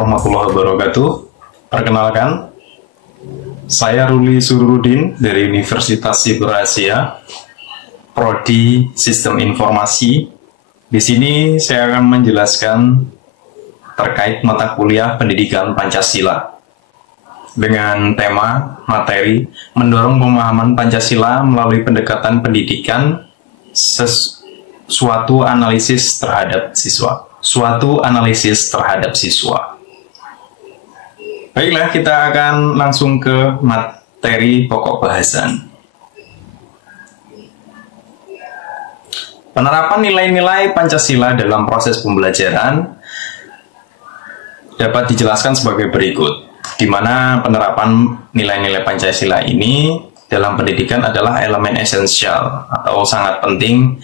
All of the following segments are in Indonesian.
warahmatullahi wabarakatuh. Perkenalkan, saya Ruli Sururudin dari Universitas Siber Asia, Prodi Sistem Informasi. Di sini saya akan menjelaskan terkait mata kuliah Pendidikan Pancasila dengan tema materi mendorong pemahaman Pancasila melalui pendekatan pendidikan, suatu analisis terhadap siswa. Baiklah, kita akan langsung ke materi pokok bahasan. Penerapan nilai-nilai Pancasila dalam proses pembelajaran dapat dijelaskan sebagai berikut, di mana penerapan nilai-nilai Pancasila ini dalam pendidikan adalah elemen esensial atau sangat penting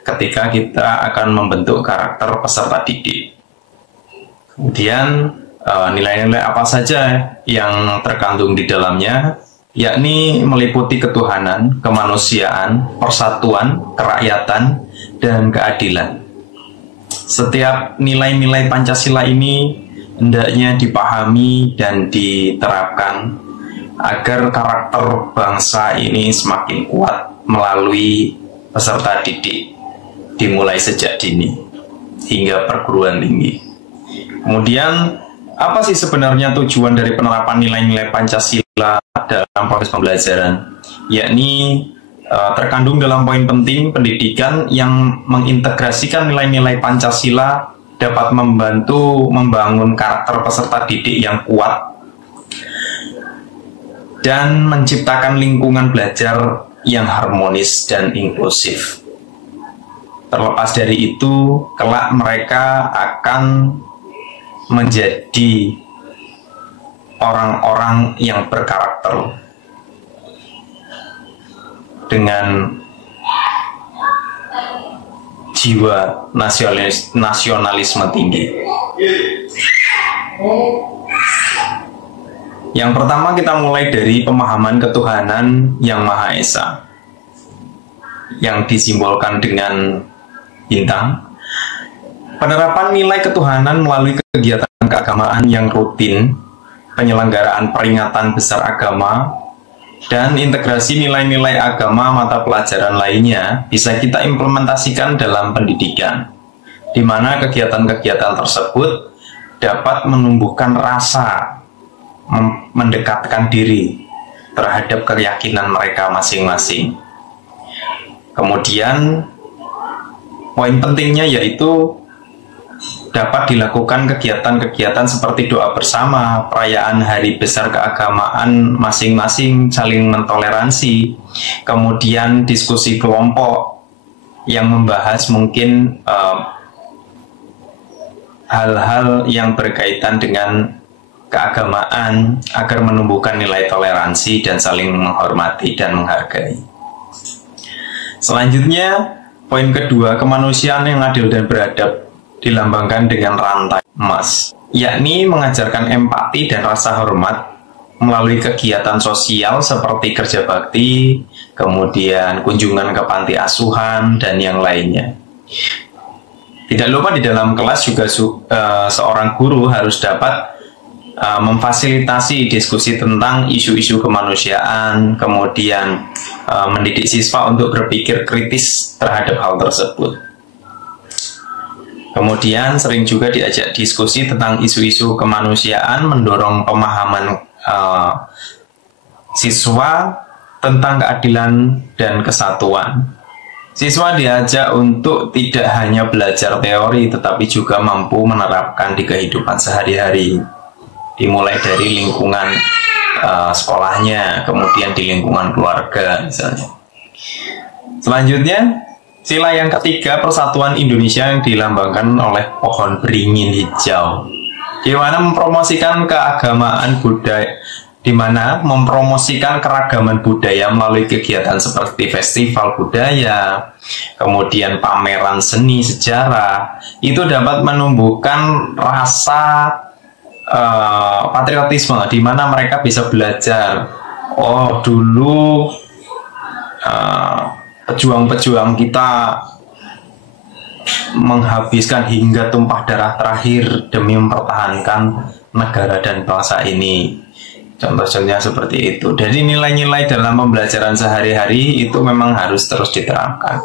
ketika kita akan membentuk karakter peserta didik. Kemudian nilai-nilai apa saja yang terkandung di dalamnya, yakni meliputi ketuhanan, kemanusiaan, persatuan, kerakyatan, dan keadilan. Setiap nilai-nilai Pancasila ini hendaknya dipahami dan diterapkan agar karakter bangsa ini semakin kuat melalui peserta didik, dimulai sejak dini hingga perguruan tinggi. Kemudian, apa sih sebenarnya tujuan dari penerapan nilai-nilai Pancasila dalam proses pembelajaran? Yakni terkandung dalam poin penting pendidikan yang mengintegrasikan nilai-nilai Pancasila dapat membantu membangun karakter peserta didik yang kuat dan menciptakan lingkungan belajar yang harmonis dan inklusif. Terlepas dari itu, kelak mereka akan menjadi orang-orang yang berkarakter dengan jiwa nasionalisme tinggi. Yang pertama, kita mulai dari pemahaman ketuhanan yang Maha Esa yang disimbolkan dengan bintang. Penerapan nilai ketuhanan melalui kegiatan keagamaan yang rutin, penyelenggaraan peringatan besar agama, dan integrasi nilai-nilai agama mata pelajaran lainnya bisa kita implementasikan dalam pendidikan, di mana kegiatan-kegiatan tersebut dapat menumbuhkan rasa mendekatkan diri terhadap keyakinan mereka masing-masing. Kemudian, poin pentingnya yaitu dapat dilakukan kegiatan-kegiatan seperti doa bersama, perayaan hari besar keagamaan masing-masing, saling mentoleransi, kemudian diskusi kelompok yang membahas mungkin hal-hal yang berkaitan dengan keagamaan agar menumbuhkan nilai toleransi dan saling menghormati dan menghargai. Selanjutnya, poin kedua, kemanusiaan yang adil dan beradab dilambangkan dengan rantai emas, yakni mengajarkan empati dan rasa hormat melalui kegiatan sosial seperti kerja bakti, kemudian kunjungan ke panti asuhan, dan yang lainnya. Tidak lupa di dalam kelas juga seorang guru harus dapat memfasilitasi diskusi tentang isu-isu kemanusiaan, kemudian mendidik siswa untuk berpikir kritis terhadap hal tersebut. Kemudian sering juga diajak diskusi tentang isu-isu kemanusiaan, mendorong pemahaman siswa tentang keadilan dan kesatuan. Siswa diajak untuk tidak hanya belajar teori, tetapi juga mampu menerapkan di kehidupan sehari-hari, dimulai dari lingkungan sekolahnya, kemudian di lingkungan keluarga misalnya. Selanjutnya, sila yang ketiga, persatuan Indonesia yang dilambangkan oleh pohon beringin hijau, di mana mempromosikan keagamaan budaya, di mana mempromosikan keragaman budaya melalui kegiatan seperti festival budaya, kemudian pameran seni sejarah, itu dapat menumbuhkan rasa patriotisme, di mana mereka bisa belajar, oh dulu pejuang-pejuang kita menghabiskan hingga tumpah darah terakhir demi mempertahankan negara dan bangsa ini. Contoh-contohnya seperti itu. Jadi nilai-nilai dalam pembelajaran sehari-hari itu memang harus terus diterapkan.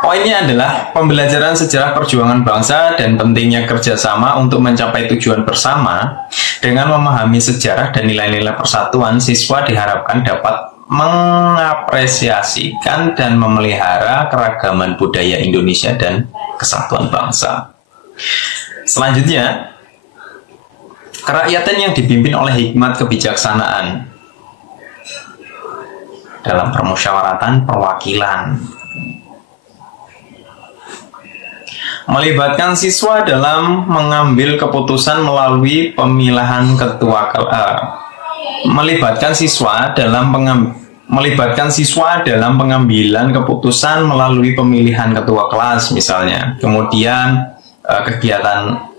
Poinnya adalah pembelajaran sejarah perjuangan bangsa dan pentingnya kerjasama untuk mencapai tujuan bersama. Dengan memahami sejarah dan nilai-nilai persatuan, siswa diharapkan dapat mengapresiasikan dan memelihara keragaman budaya Indonesia dan kesatuan bangsa. Selanjutnya, kerakyatan yang dipimpin oleh hikmat kebijaksanaan dalam permusyawaratan perwakilan. Melibatkan siswa dalam mengambil keputusan melalui pemilihan ketua melibatkan siswa dalam pengambilan keputusan melalui pemilihan ketua kelas misalnya. Kemudian kegiatan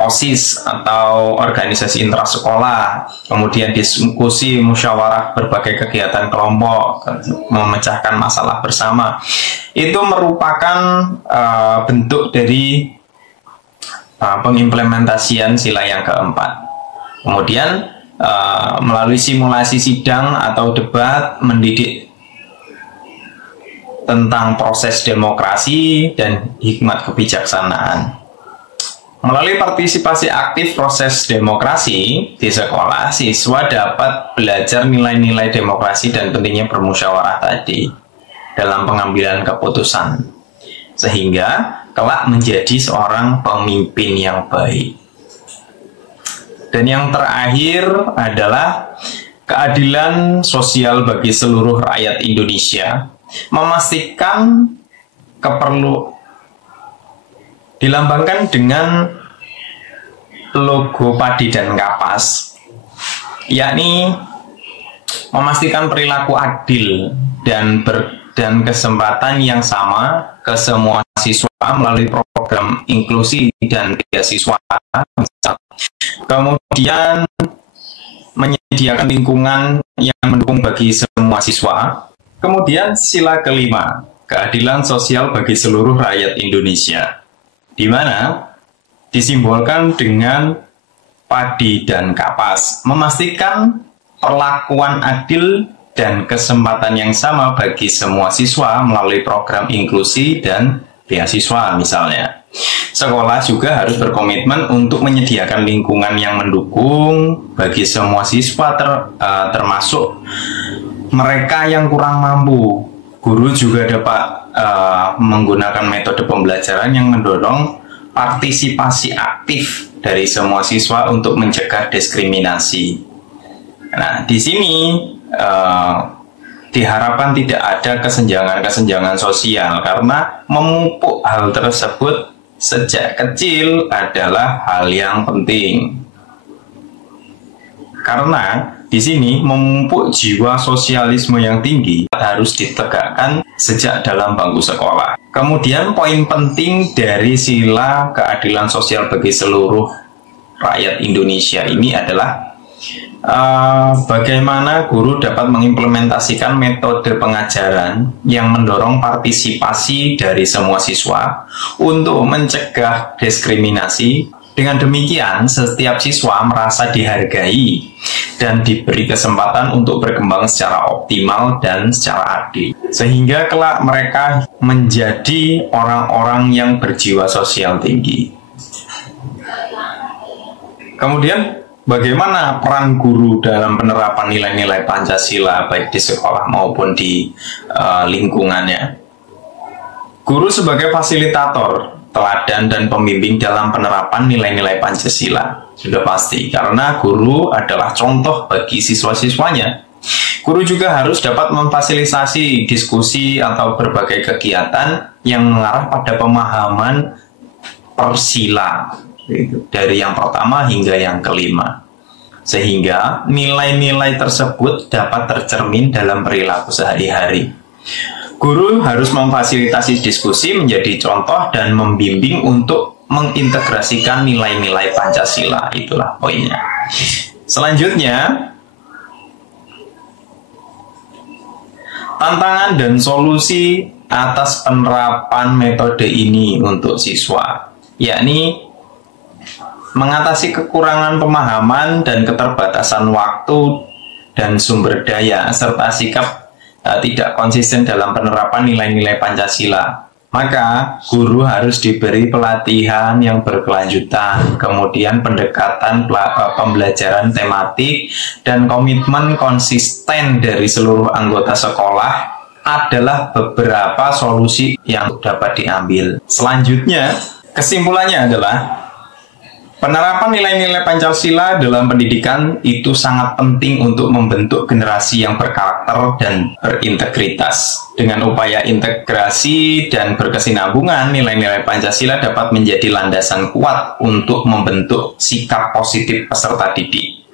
OSIS atau organisasi intrasekolah, kemudian diskusi, musyawarah, berbagai kegiatan kelompok, memecahkan masalah bersama. Itu merupakan bentuk dari pengimplementasian sila yang keempat. Kemudian melalui simulasi sidang atau debat mendidik tentang proses demokrasi dan hikmat kebijaksanaan. Melalui partisipasi aktif proses demokrasi di sekolah, siswa dapat belajar nilai-nilai demokrasi dan pentingnya bermusyawarah tadi dalam pengambilan keputusan, sehingga kelak menjadi seorang pemimpin yang baik. Dan yang terakhir adalah keadilan sosial bagi seluruh rakyat Indonesia, memastikan dilambangkan dengan logo padi dan kapas, yakni memastikan perilaku adil dan kesempatan yang sama ke semua siswa melalui program inklusi dan beasiswa. Kemudian menyediakan lingkungan yang mendukung bagi semua siswa. Kemudian sila kelima, keadilan sosial bagi seluruh rakyat Indonesia, di mana disimbolkan dengan padi dan kapas, memastikan perlakuan adil dan kesempatan yang sama bagi semua siswa melalui program inklusi dan beasiswa misalnya. Sekolah juga harus berkomitmen untuk menyediakan lingkungan yang mendukung bagi semua siswa termasuk mereka yang kurang mampu. Guru juga dapat menggunakan metode pembelajaran yang mendorong partisipasi aktif dari semua siswa untuk mencegah diskriminasi. Nah, di sini diharapkan tidak ada kesenjangan-kesenjangan sosial karena memupuk hal tersebut sejak kecil adalah hal yang penting. Karena di sini memupuk jiwa sosialisme yang tinggi harus ditegakkan sejak dalam bangku sekolah. Kemudian poin penting dari sila keadilan sosial bagi seluruh rakyat Indonesia ini adalah bagaimana guru dapat mengimplementasikan metode pengajaran yang mendorong partisipasi dari semua siswa untuk mencegah diskriminasi. Dengan demikian, setiap siswa merasa dihargai dan diberi kesempatan untuk berkembang secara optimal dan secara adil. Sehingga kelak mereka menjadi orang-orang yang berjiwa sosial tinggi. Kemudian, bagaimana peran guru dalam penerapan nilai-nilai Pancasila baik di sekolah maupun di lingkungannya? Guru sebagai fasilitator, teladan dan pembimbing dalam penerapan nilai-nilai Pancasila. Sudah pasti, karena guru adalah contoh bagi siswa-siswanya. Guru juga harus dapat memfasilitasi diskusi atau berbagai kegiatan yang mengarah pada pemahaman persila, dari yang pertama hingga yang kelima. Sehingga nilai-nilai tersebut dapat tercermin dalam perilaku sehari-hari. Guru harus memfasilitasi diskusi menjadi contoh dan membimbing untuk mengintegrasikan nilai-nilai Pancasila. Itulah poinnya. Selanjutnya, tantangan dan solusi atas penerapan metode ini untuk siswa, yakni mengatasi kekurangan pemahaman dan keterbatasan waktu dan sumber daya, serta sikap tidak konsisten dalam penerapan nilai-nilai Pancasila. Maka guru harus diberi pelatihan yang berkelanjutan, kemudian pendekatan pembelajaran tematik, dan komitmen konsisten dari seluruh anggota sekolah adalah beberapa solusi yang dapat diambil. Selanjutnya, kesimpulannya adalah penerapan nilai-nilai Pancasila dalam pendidikan itu sangat penting untuk membentuk generasi yang berkarakter dan berintegritas. Dengan upaya integrasi dan berkesinambungan, nilai-nilai Pancasila dapat menjadi landasan kuat untuk membentuk sikap positif peserta didik.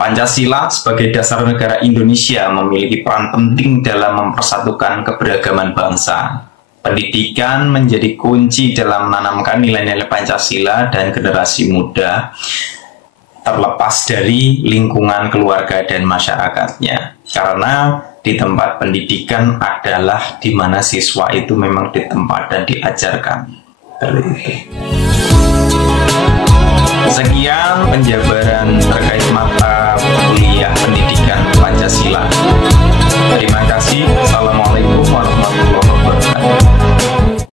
Pancasila sebagai dasar negara Indonesia memiliki peran penting dalam mempersatukan keberagaman bangsa. Pendidikan menjadi kunci dalam menanamkan nilai-nilai Pancasila dan generasi muda, terlepas dari lingkungan keluarga dan masyarakatnya. Karena di tempat pendidikan adalah di mana siswa itu memang ditempat dan diajarkan. Seperti itu.